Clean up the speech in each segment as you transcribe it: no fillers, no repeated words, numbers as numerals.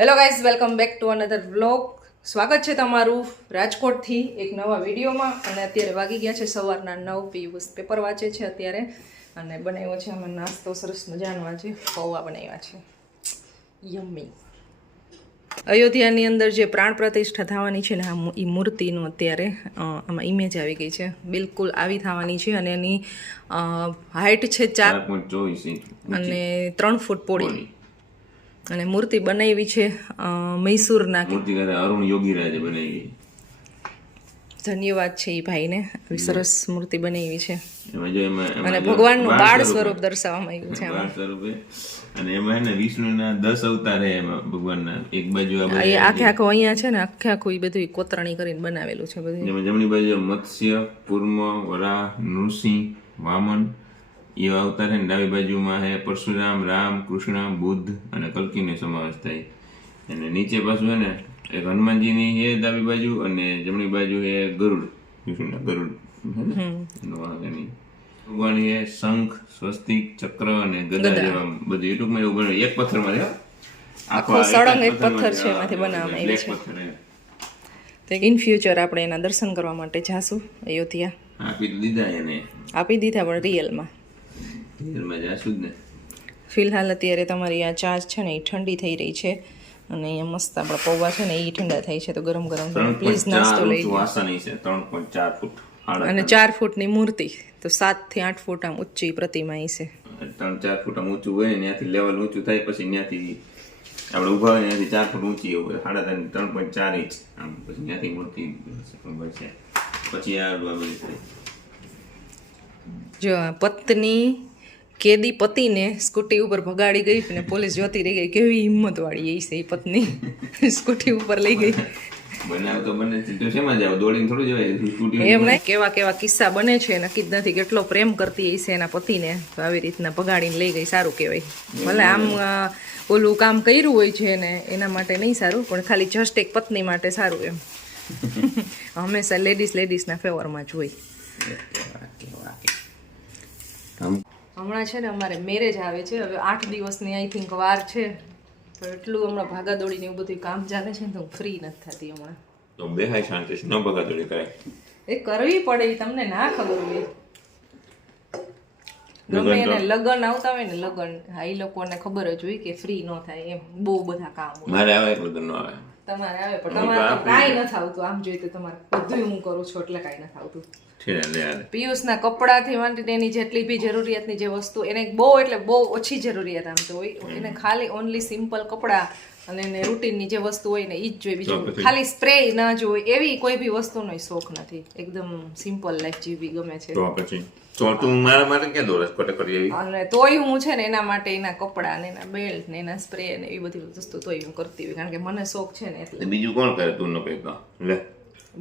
Hello guys, welcome back to another vlog. સ્વાગત છે તમારું રાજકોટથી એક નવા વિડીયોમાં. અને અત્યારે વાગી ગયા છે સવારના 9. પિયુષ પેપર વાંચે છે અત્યારે. અને બનાવ્યો છે અમે નાસ્તો સરસ મજાનો. આજે પૌવા બનાવ્યા છે, યમ્મી. અયોધ્યાની અંદર જે પ્રાણ પ્રતિષ્ઠા થવાની છે ને, એ મૂર્તિનું અત્યારે આમાં ઇમેજ આવી ગઈ છે. બિલકુલ આવી થવાની છે. અને એની હાઇટ છે 4.24 ઇંચ અને 3 ફૂટ પહોળી. અને મૂર્તિ બનાવી છે મૈસૂરના મૂર્તિકાર અરુણ યોગીરાજે બનાવી. ધન્યવાદ છે એ ભાઈને, આવી સરસ મૂર્તિ બનાવી છે. અને ભગવાનનું બાળ સ્વરૂપ દર્શાવવામાં આવ્યું છે બાળ સ્વરૂપે. અને એમાં ને વિષ્ણુના 10 અવતાર છે એમાં ભગવાનના. એક બાજુ આખે આખો અહીંયા છે ને, આખે આખું એ બધું કોતરણી કરીને બનાવેલું છે બધું. જેમાં જમણી બાજુ મત્સ્ય, કૂર્મ, વરાહ, નૃસિંહ, વામન એવા અવતાર છે. ડાબી બાજુમાં છે પરશુરામ, રામ, કૃષ્ણ, બુદ્ધ અને કલ્કીનો સમાવેશ થાય. અને નીચે પાછું છે ને એક હનુમાનજીની છે ડાબી બાજુ, અને જમણી બાજુ છે ગરુડ, વિષ્ણુના ગરુડ. ભગવાન છે શંખ, સ્વસ્તિક, ચક્ર અને ગદા જેવા બધું યુટ્યુબમાં એવું બને. એક પથ્થરમાં છે આખો સળંગ એક પથ્થર છે એમાંથી બનાવવામાં આવ્યું છે. ઇન ફ્યુચર આપણે એના દર્શન કરવા માટે જાશું અયોધ્યા. આપી દીધા પણ રિયલમાં જાશું જ ને. ફિલહાલ અત્યારે તમારી આ ચા છે ને એ ઠંડી થઈ રહી છે. અને અહીંયા મસ્ત આપણા પૌવા છે ને એ ઠંડા થાય છે, તો ગરમ ગરમ પ્લીઝ નાસ્તો લઈ. 3.4 ફૂટ અને 4 ફૂટની મૂર્તિ, તો 7 થી 8 ફૂટ આમ ઊંચી પ્રતિમા છે. 3-4 ફૂટ આમ ઊંચું હોય ને, ત્યાંથી લેવલ ઊંચું થાય, પછી ત્યાંથી આપણે ઊભા હોય ત્યાંથી 4 ફૂટ ઊંચી હોય, 3.4 ઇંચ આમ. પછી ત્યાંથી મૂર્તિ છે. પછી આ બધી જો પત્ની કેદી પતિને સ્કૂટી ઉપર ભગાડી ગઈ ને પોલીસ જોતી રહી ગઈ. કેવી હિંમત વાળી એ છે એ પત્ની, સ્કૂટી ઉપર લઈ ગઈ. બનાવ તો બને છે તો શેમાં જાવ, દોડીને થોડું જવાય સ્કૂટી. એમ નહીં, કેવા કેવા કિસ્સા બને છે, નક્કી જ નથી કેટલો પ્રેમ કરતી છે એના પતિને, તો આવી રીતના ભગાડીને લઈ ગઈ. સારું કહેવાય. ભલે આમ ઓલું કામ કર્યું હોય છે ને એના માટે નહીં સારું, પણ ખાલી જસ્ટ એક પત્ની માટે સારું. એમ હંમેશા લેડીઝના ફેવરમાં જ હોય. હમણાં છે ને અમારે મેરેજ આવે છે, હવે 8 દિવસની આઈ થિંક વાર છે. તો એટલું હમણાં ભાગાદોડીને એવું બધું કામ ચાલે છે ને, તો હું ફ્રી નથી થતી હમણાં. તો બેહાય શાંતિ ન ભાગાદોડી કરે. એ કરવી પડે, તમને ના ખબર હોય. ગમે એને લગન આવતા હોય ને, લગન, હા, એ લોકોને ખબર જ હોય કે ફ્રી ન થાય એમ. બહુ બધા કામ હોય. મારે આવે લગન ન આવે, તમારે આવે, પણ તમારે કાંઈ નથી આવતું. આમ જોઈએ તો તમારે બધું હું કરું છું એટલે કાંઈ નથી આવતું. પિયુષના કપડાથી માંડીને એની જેટલી બી જરૂરિયાતની જે વસ્તુ, એને બહુ એટલે બહુ ઓછી જરૂરિયાત આમ તો હોય. એને ખાલી ઓનલી સિમ્પલ કપડાં અને એને રૂટીનની જે વસ્તુ હોય ને એ જ જોઈએ. બીજું ખાલી સ્પ્રે ના જોઈએ એવી કોઈ બી વસ્તુનો શોખ નથી. એકદમ સિમ્પલ લાઈફ જીવવી ગમે છે. તો પછી તો તું મારા માટે કે દોરસ કોટે કરી આવી. અને તોય હું છે ને એના માટે એના કપડાં ને એના બેલ્ટ ને એના સ્પ્રે ને એવી બધી વસ્તુ તોય હું કરતી હોય, કારણ કે મને શોખ છે ને એટલે. બીજું કોણ કરે, તું ન કઈ લે.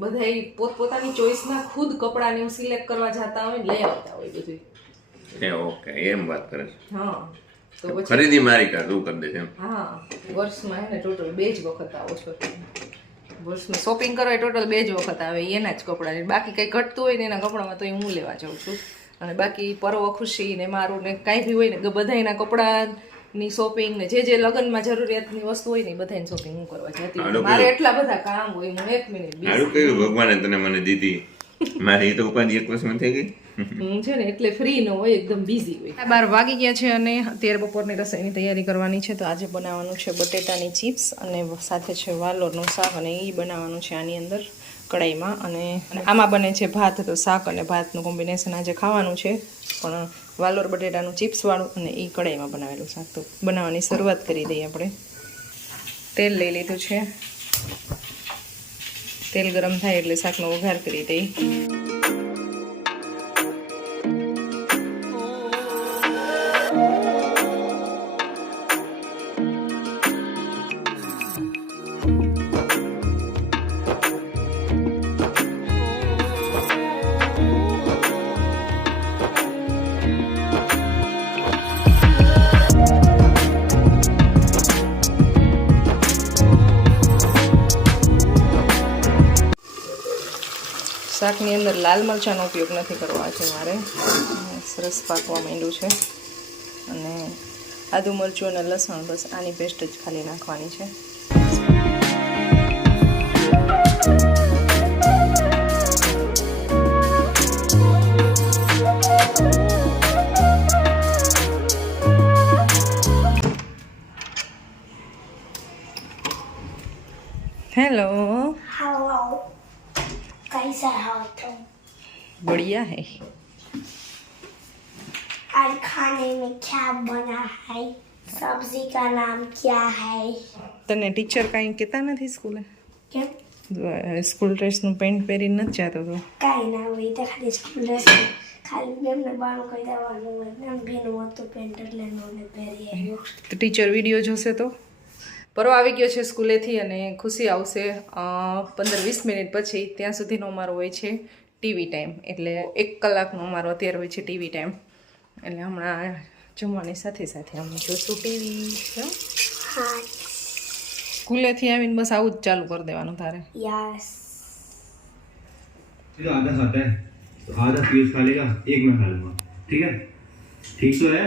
બધા પોતપોતાની ચોઈસના ખુદ કપડાને એવું સિલેક્ટ કરવા જતા હોય ને લઈ આવતા હોય બધું. ઓકે, એમ વાત કરે છે. હા, તો પછી ખરીદી મારી કર, તું કરી દે એમ. હા, વર્ષમાં હે ને ટોટલ 2 જ વખત આવો છો. વર્ષમાં શોપિંગ કરવા ટોટલ 2 જ વખત આવે એના જ કપડાં. બાકી કંઈ ઘટતું હોય ને એના કપડામાં તો હું લેવા જાઉં છું. અને બાકી પર્વ ખુશી ને મારું ને કાંઈ બી હોય ને, બધા એના કપડાની શોપિંગ ને જે લગ્નમાં જરૂરિયાતની વસ્તુ હોય ને બધાની શોપિંગ હું કરવા જતી હોય. મારે એટલા બધા કામ હોય, હું 1 મિનિટ સારું કહ્યું ભગવાને તને મને દીધી. મારી તો ઉપાધિ 1 વર્ષમાં થઈ ગઈ. હું છે ને એટલે ફ્રી ન હોય, એકદમ બિઝી હોય. 12 વાગી ગયા છે અને અત્યારે બપોરની રસોઈની તૈયારી કરવાની છે. તો આજે બનાવવાનું છે બટેટાની ચિપ્સ અને સાથે છે વાલોરનું શાક, અને એ બનાવવાનું છે આની અંદર કડાઈમાં. અને આમાં બને છે ભાત, તો શાક અને ભાતનું કોમ્બિનેશન આજે ખાવાનું છે. પણ વાલોર બટેટાનું ચિપ્સવાળું અને એ કડાઈમાં બનાવેલું શાક. તો બનાવવાની શરૂઆત કરી દઈએ આપણે. તેલ લઈ લીધું છે, તેલ ગરમ થાય એટલે શાકનો વઘાર કરી દઈએ. શાકની અંદર લાલ મરચાંનો ઉપયોગ નથી કરવો છે મારે. સરસ પાકવા માંડ્યું છે. અને આદુ મરચું અને લસણ, બસ આની પેસ્ટ જ ખાલી નાખવાની છે. हेलो हेलो कैसा हो तुम बढ़िया है आज खाने में क्या बना है सब्जी का नाम क्या है તને ટીચર કાંઈ કહેતા નથી સ્કૂલે કેમ સ્કૂલ ડ્રેસનું પેન્ટ પહેરીને નથી જતો તો કાંઈ ના હોય તો ખાલી સ્કૂલ ડ્રેસ ખાલી બેનને બાનું કહી દેવાનું હોય ને બેનું હતું પેન્ટ એટલે નોને પહેરી આવ્યું તો ટીચર વિડીયો જોશે તો પરવા આવી ગયો છે સ્કૂલેથી અને ખુશી આવશે 15-20 મિનિટ પછી ત્યાં સુધીનો અમારો હોય છે ટીવી ટાઈમ એટલે 1 કલાકનો અમારો અત્યારે હોય છે ટીવી ટાઈમ એટલે હમણાં જમવાની સાથે સાથે અમે જોશું ટીવી हाँ સ્કૂલેથી આવીને બસ આવું જ ચાલુ કરી દેવાનું તારે यस तो आधा खाता है तो आधा पीयूष खा लेगा एक मैं खा लूंगा ठीक है ठीक तो है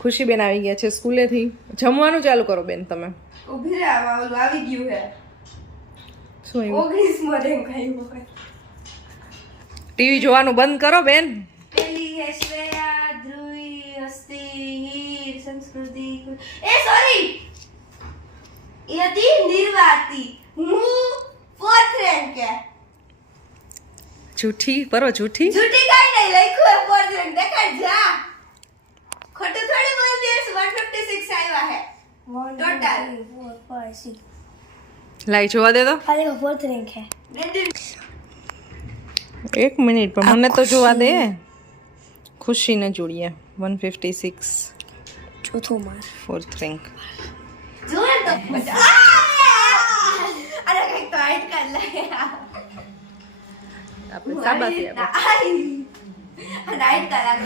ખુશી બેન આવી ગયા છે સ્કૂલેથી જમવાનું ચાલુ કરો બેન તમે ઉભી રહે આવા ઓલું આવી ગયું હે શું આવ્યું 19 માં એમ ખાયું હોય ટીવી જોવાનું બંધ કરો બેન પેલી હે શ્રેયા ધ્રુવી હસ્તી હીર સંસ્કૃતિ એ સોરી એ હતી નિર્વાતી હું ફોર્થ રેન્ક હે જૂઠી પરો જૂઠી झूठी કાઈ નહીં લખ્યું હે ફોર્થ રેન્ક દેખાડ જા ખોટું થોડી બોલતી હે 156 આવ્યા હે टोटल 4 5 6 લાઈ જોવા દે તો खाली का फोर्थ रैंक है 1 મિનિટ પણ મને તો જોવા દે ખુશીને જોડીએ 156 चौथो मार ફોર્થ રેન્ક જોર તો અરે કઈ તો હાઈટ કર લે આપણે શાબાશી આપો અને હાઈટ કર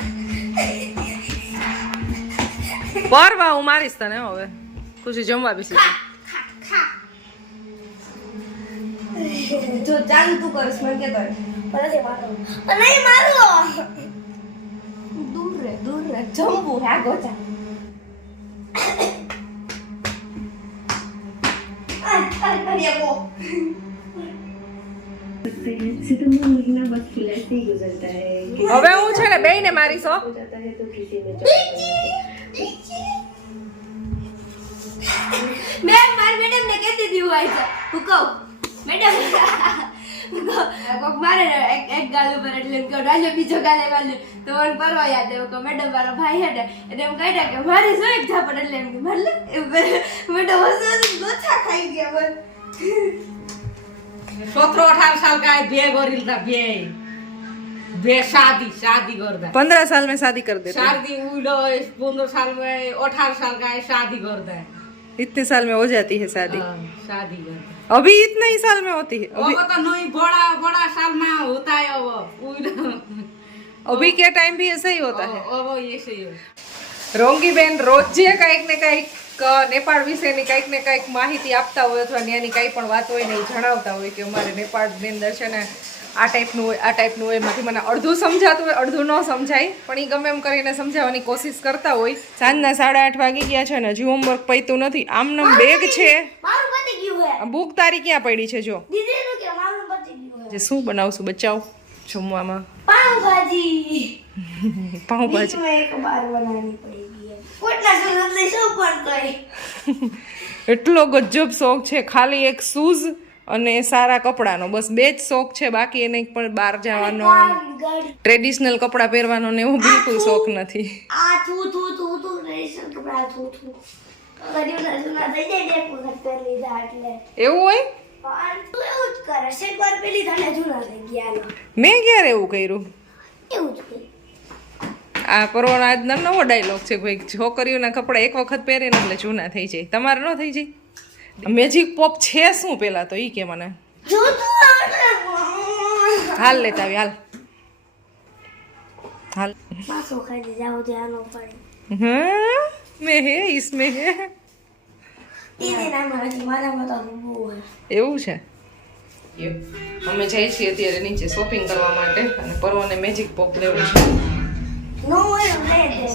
પરવા હું મારીશ તને હવે ખુશી જમવા બેસી જો ચાલુ તું કરીશ મને કે તો पर मारो नहीं मारो દૂર રે જમવું હે ગોચા અરે વો सितंबर महीना बस फिर ऐसे ही गुजरता है હવે હું છે ને બેયને મારીશ હો जाता है तो किसी में मैं मार मैडम ने कहती थी हुआ ऐसा હું કહું મેડમ કોક મારે એક ગાલ ઉપર એટલે એમ કહું રાજુ બીજો ગાલ વાળું તો મને પરવા યાદ આવ્યું કે મેડમ મારો ભાઈ હે ને એટલે એમ કહી કે મારે શું એક ઝાપડ એટલે એમ કે મારે મેડમ હસી ગોછા ખાઈ ગયા બોલ 17-18 साल का है बे गोरिल था बे शादी कर दे 15 साल में शादी कर देते शादी उड़ो 15 साल में 18 साल का है शादी कर दे इतने साल में हो जाती है शादी शादी कर दे अभी इतने ही साल में होती है वो तो नहीं बड़ा साल में होता है वो उड़ो अभी के टाइम भी ऐसा ही होता है वो ये सही है રોંગી બેન રોજે કંઈક ને કંઈક નેપાળ વિશેની કંઈક ને કંઈક માહિતી આપતા હોય અથવા ત્યાંની કંઈ પણ વાત હોય ને એ જણાવતા હોય કે અમારે નેપાળની અંદર છે ને આ ટાઈપનું હોય એમાંથી મને અડધું સમજાતું હોય અડધું ન સમજાય પણ એ ગમે એમ કરીને સમજાવવાની કોશિશ કરતા હોય સાંજના 8:30 વાગી ગયા છે ને હજી હોમવર્ક પૈતું નથી આમનામ બેગ છે मारू पति क्यों है બુક તારી ક્યાં પડી છે જો दीदी ने क्या मारू पति क्यों है જે શું બનાવશું બચાવ જમવામાં पाव भाजी પાઉંભાજી में एक बार बनानी पड़ेगी है कोटना सूरत ले शो पड़ता है એટલો ગજબ શોખ છે ખાલી એક શૂઝ અને સારા કપડાનો બસ બે જ શોખ છે બાકી એને પણ બહાર જવાનો गाड़ी ટ્રેડિશનલ કપડાં પહેરવાનો ને એવો બિલકુલ શોખ નથી आ थू थू थू थू रेशन कपड़ा थू थू करियो ना सुना दे दे एक वखत पर લીધા એટલે એવું હોય પણ તું એવું જ કરે છે એક વાર પેલી તને જૂના થઈ ગયા ને મેં ક્યારે એવું કર્યું એવું જ કરે આ પરવાનો આજનો નવો ડાયલોગ છે ભાઈ છોકરીઓના કપડાં એક વખત પહેરીને એટલે જૂના થઈ જાય તમારે ન થઈ જાય મેજિક પોપ છે શું પેલા તો ઈ કે મને જો તું હાલ લેતા આવી હાલ માસો ખાઈ જાઓ ધ્યાનો પડે हाँ मैं है इसमें है દીદી ના મારામાં તો બહુ હોય એવું છે અમે જઈએ છીએ અત્યારે નીચે શોપિંગ કરવા માટે અને પરવાને મેજિક પોપ લેવું છે નો હોય લે દે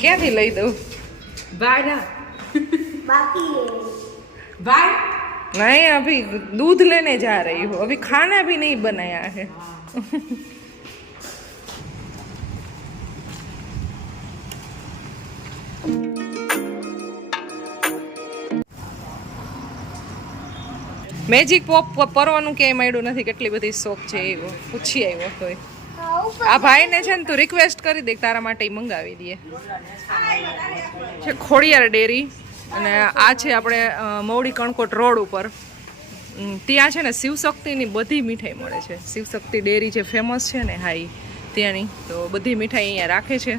ક્યાંથી લઈ દઉં बाय ना બાકી बाय नहीं अभी दूध लेने जा रही हूँ, अभी खाना भी नहीं बनाया है। મેજિક પોપ પરવાનું ક્યાંય મળ્યું નથી, કેટલી બધી શોપ છે એવો પૂછી આવ્યો તોય. આ ભાઈને છે ને તું રિક્વેસ્ટ કરી દે તારા માટે ઈ મંગાવી દઈએ. છે ખોડિયાર ડેરી અને આ છે આપણે મવડી કણકોટ રોડ ઉપર. ત્યાં છે ને શિવશક્તિની બધી મીઠાઈ મળે છે. શિવશક્તિ ડેરી જે ફેમસ છે ને હા ઈ ત્યાંની, તો બધી મીઠાઈ અહીંયા રાખે છે.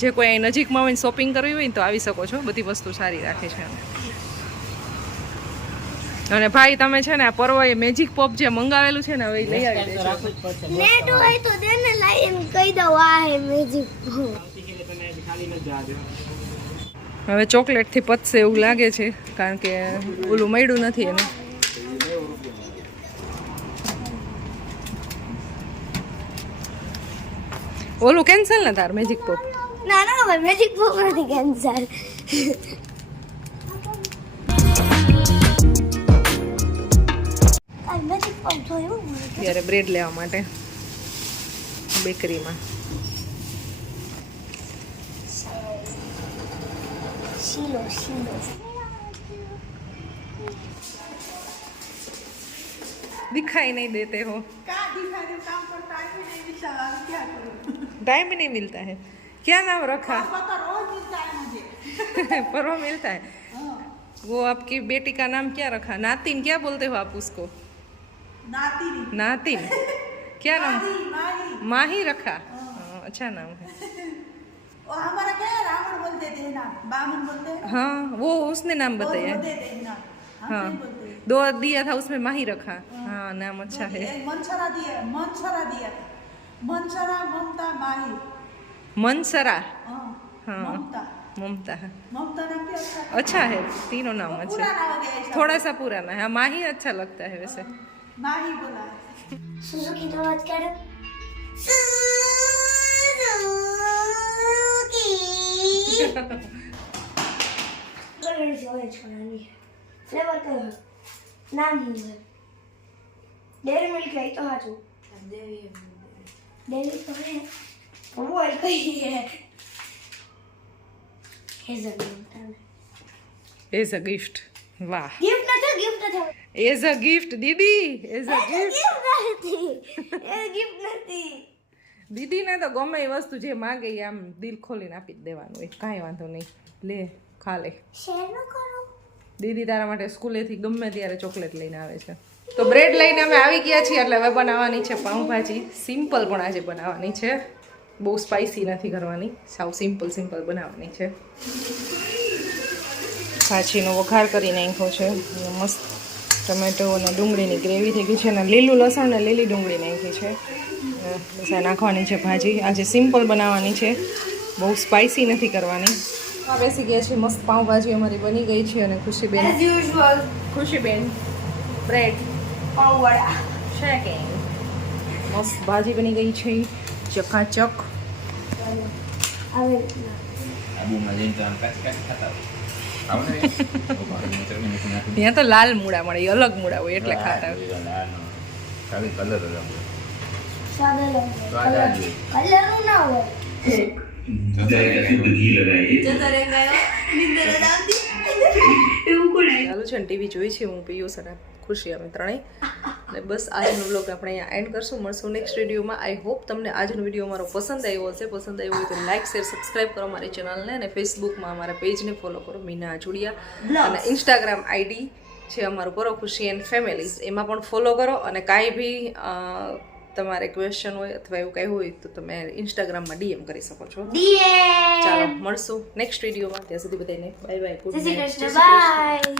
જે કોઈ અહીં નજીકમાં હોય શોપિંગ કરવી હોય ને તો આવી શકો છો, બધી વસ્તુ સારી રાખે છે. અને ભાઈ તમે છે ને આ પરવાએ મેજિક પોપ જે મંગાવેલું છે ને હવે ઈ લઈ આવી દેજો. નેટ હોય તો દેને લાઈન કહી દઉં આ હે મેજિક હવે ચોકલેટ થી પતશે એવું લાગે છે, કારણ કે ઓલું મળ્યું નથી એને. ઓલું કેન્સલ ને તાર મેજિક પોપ? ના ના ભાઈ મેજિક પોપ નથી કેન્સલ. આ મેજિક પોપ જોયું ત્યારે બ્રેડ લેવા માટે બેકરીમાં. શીલો दिखाई नहीं देते हो, टाइम ही नहीं मिलता है. क्या नाम रखा? परवा मिलता है. वो आपकी बेटी का नाम क्या रखा? नातिन क्या बोलते हो आप उसको? नातिन. क्या नाम? माही रखा. अच्छा नाम है. हमारा क्या है, रावण बोलते थे ना, बामन बोलते हैं. हाँ वो उसने नाम बताया. हाँ दो दिया था उसमें माही रखा. हाँ नाम अच्छा है. मनसरा दिया, मनसरा ममता माही. मनसरा. हाँ हाँ ममता. ममता नाम भी अच्छा है, तीनों नाम अच्छे. पुराना हो गया ऐसा. थोड़ा सा पुराना है. हाँ माही अच्छा लगता है वैसे. माही बोला है. સુઝુકી તો વાત કરો. કલર જોઈ છોડાની ફ્લેવર કયો નામ હું છે ડેરી મિલ્ક લઈ તો હાચું ડેરી તો હે બોલ કઈ હે એઝ અ ગિફ્ટ. વાહ, ગિફ્ટ નથી as a gift Didi, as a gift. Gift નથી દીદીને તો ગમે એ વસ્તુ જે માગે એ આમ દિલ ખોલીને આપી જ દેવાનું હોય, કાંઈ વાંધો નહીં. લે ખા લે. શેર ન કરો. દીદી તારા માટે સ્કૂલેથી ગમે ત્યારે ચોકલેટ લઈને આવે છે. તો બ્રેડ લઈને અમે આવી ગયા છીએ, એટલે હવે બનાવવાની છે પાઉંભાજી. સિમ્પલ પણ આજે બનાવવાની છે, બહુ સ્પાઇસી નથી કરવાની, સાવ સિમ્પલ બનાવવાની છે. ભાજીનો વઘાર કરી નાખ્યો છે, મસ્ત ટમેટો અને ડુંગળીની ગ્રેવી થઈ ગઈ છે, અને લીલું લસણ ને લીલી ડુંગળી નાખી છે. બસ આ નાખવાની છે ભાજી. આજે સિમ્પલ બનાવવાની છે, બહુ સ્પાઇસી નથી કરવાની. આ બેસી ગયા છે, મસ્ત પાઉંભાજી અમારી બની ગઈ છે. અને ખુશીબેન બ્રેડ પાવડા શેકિંગ. મસ્ત ભાજી બની ગઈ છે, ચકાચક. હવે ત્યાં તો લાલ મૂળા મળે, એ અલગ મૂળા હોય એટલે ખાતા હોય. સ્વાદ અલગ કલર ના હોય. ચાલુ છે ને ટીવી જોઈ છે હું, પિયુષ અને ખુશી, અમે ત્રણેય. અને બસ આજનો વ્લોગ આપણે અહીંયા એન્ડ કરશું. મળશું નેક્સ્ટ વિડીયોમાં. આઈ હોપ તમને આજનો વિડીયો મારો પસંદ આવ્યો હશે. પસંદ આવ્યો હોય તો લાઇક શેર સબસ્ક્રાઈબ કરો અમારી ચેનલને, અને ફેસબુકમાં અમારા પેજને ફોલો કરો, મીના જુડિયા. અને ઇન્સ્ટાગ્રામ આઈડી છે અમારું પરો ખુશી એન્ડ ફેમિલીઝ, એમાં પણ ફોલો કરો. અને કાંઈ બી તમારે ક્વેશ્ચન હોય અથવા એવું કંઈ હોય તો તમે ઇન્સ્ટાગ્રામમાં ડીએમ કરી શકો છો. ચાલો મળશું નેક્સ્ટ વિડીયોમાં. ત્યાં સુધી બધાને bye bye, good night. By.